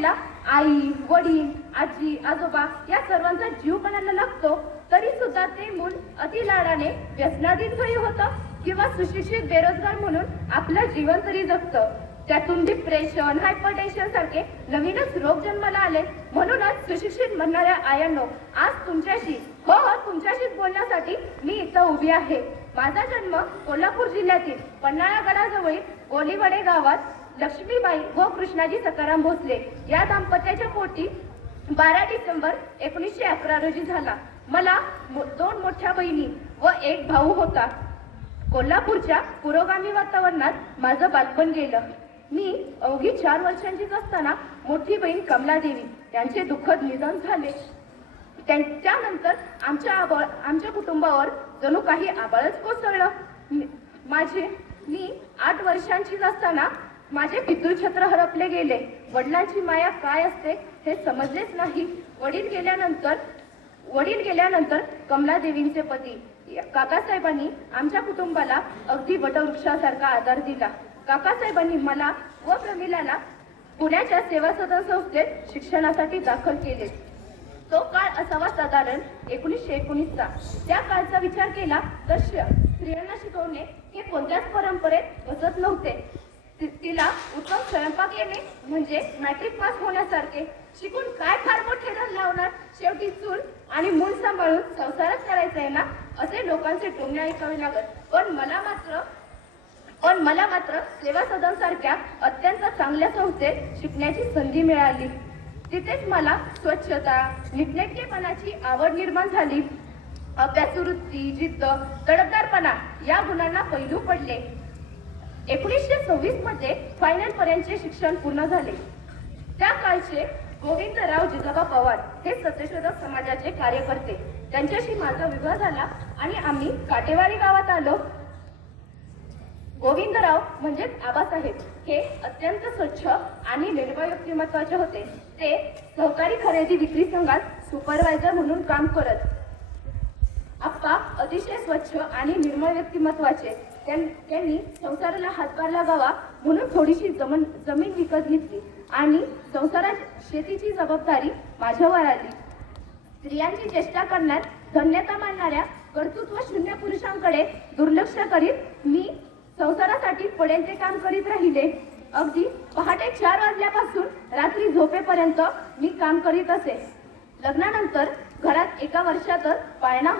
वेळेला आई वडील आजी आजोबा या सर्वांचा जीव पणाला लागतो तरी सुद्धा ते मूल अति लाडाने व्यसनाधीन जरी होतं किंवा सुशिक्षित बेरोजगार म्हणून आपलं जीवन तरी जगतं. त्यातून डिप्रेशन हायपरटेन्शन सारखे नवीनच रोग जन्माला आले. म्हणूनच सुशिक्षित म्हणणाऱ्या आयांनो आज तुमच्याशी हो हो तुमच्याशीच बोलण्यासाठी मी इथं उभी आहे. माझा जन्म कोल्हापूर जिल्ह्यातील पन्हाळा गडाजवळील गोलीवडे गावात लक्ष्मीबाई व कृष्णाजी सकाराम भोसले या दाम्पत्याच्या पोटी बारा डिसेंबर एकोणीसशे अकरा रोजी झाला. मला मो- दोन मोठ्या बहिणी व एक भाऊ होता. कोल्हापूरच्या पुरोगामी वातावरणात माझं बालपण गेलं. मी अवघी चार वर्षांचीच असताना मोठी बहीण कमलादेवी यांचे दुःखद निधन झाले. त्यां- त्यानंतर आमच्या आमच्या कुटुंबावर जणू काही आबाळच कोसळलं. माझे मी आठ वर्षांचीच असताना माझे पितृछत्र हरपले गेले. वडिलांची माया काय असते हे समजलेच नाही. वडील गेल्यानंतर वडील गेल्यानंतर कमलादेवींचे पती. काकासाहेबांनी आमच्या कुटुंबाला अगदी वटवृक्षासारखा आधार दिला. काकासाहेबांनी मला व प्रमिलाला पुण्याच्या सेवा सदन संस्थेत शिक्षणासाठी दाखल केले. तो काळ असावा साधारण एकोणीसशे एकोणीसचा त्या काळचा विचार केला तर श- स्त्रियांना शिकवणे हे कोणत्याच परंपरेत बसत नव्हते. तिला उत्तम स्वयंपाक येणे म्हणजे मॅट्रिक पास होण्यासारखे. शिकून काय फार मोठे धन लावणार? शेवटी चूल आणि मूल सांभाळून संसारच करायचा आहे ना असे लोकांचे टोमणे ऐकावे लागत. पण मला मात्र पण मला मात्र सेवा सदन सारख्या अत्यंत चांगल्या संस्थेत शिकण्याची संधी मिळाली. तिथेच मला स्वच्छता नीटनेटकेपणाची आवड निर्माण झाली. अभ्यासवृत्ती जिद्द तडफदारपणा या गुणांना पैलू पडले. एकोणीसशे सव्वीसमध्ये फायनल पर्यंतचे शिक्षण पूर्ण झाले. त्या काळचे गोविंदराव जिजाबा पवार हे सत्यशोधक समाजाचे कार्यकर्ते. त्यांच्याशी माझा विवाह झाला आणि आम्ही काटेवाडी गावात आलो. गोविंदराव म्हणजेच आबासाहेब हे अत्यंत स्वच्छ आणि निर्भय व्यक्तिमत्वाचे होते. ते सहकारी खरेदी विक्री संघात सुपरवायझर म्हणून काम करत. आप्पा अतिशय स्वच्छ आणि निर्मळ व्यक्तिमत्वाचे. त्यां- त्यांनी संसाराला हातभार लागावा म्हणून थोडीशी जमन जमीन विकत घेतली आणि संसारात शेतीची जबाबदारी माझ्यावर आली. स्त्रियांची चेष्टा करण्यात धन्यता मानणाऱ्या कर्तृत्व शून्य पुरुषांकडे दुर्लक्ष करीत मी संसारासाठी पडेल काम करीत राहिले. अगदी पहाटे चार वाजल्यापासून रात्री झोपेपर्यंत मी काम करीत असे. लग्नानंतर घरात एका वर्षातच पाळणा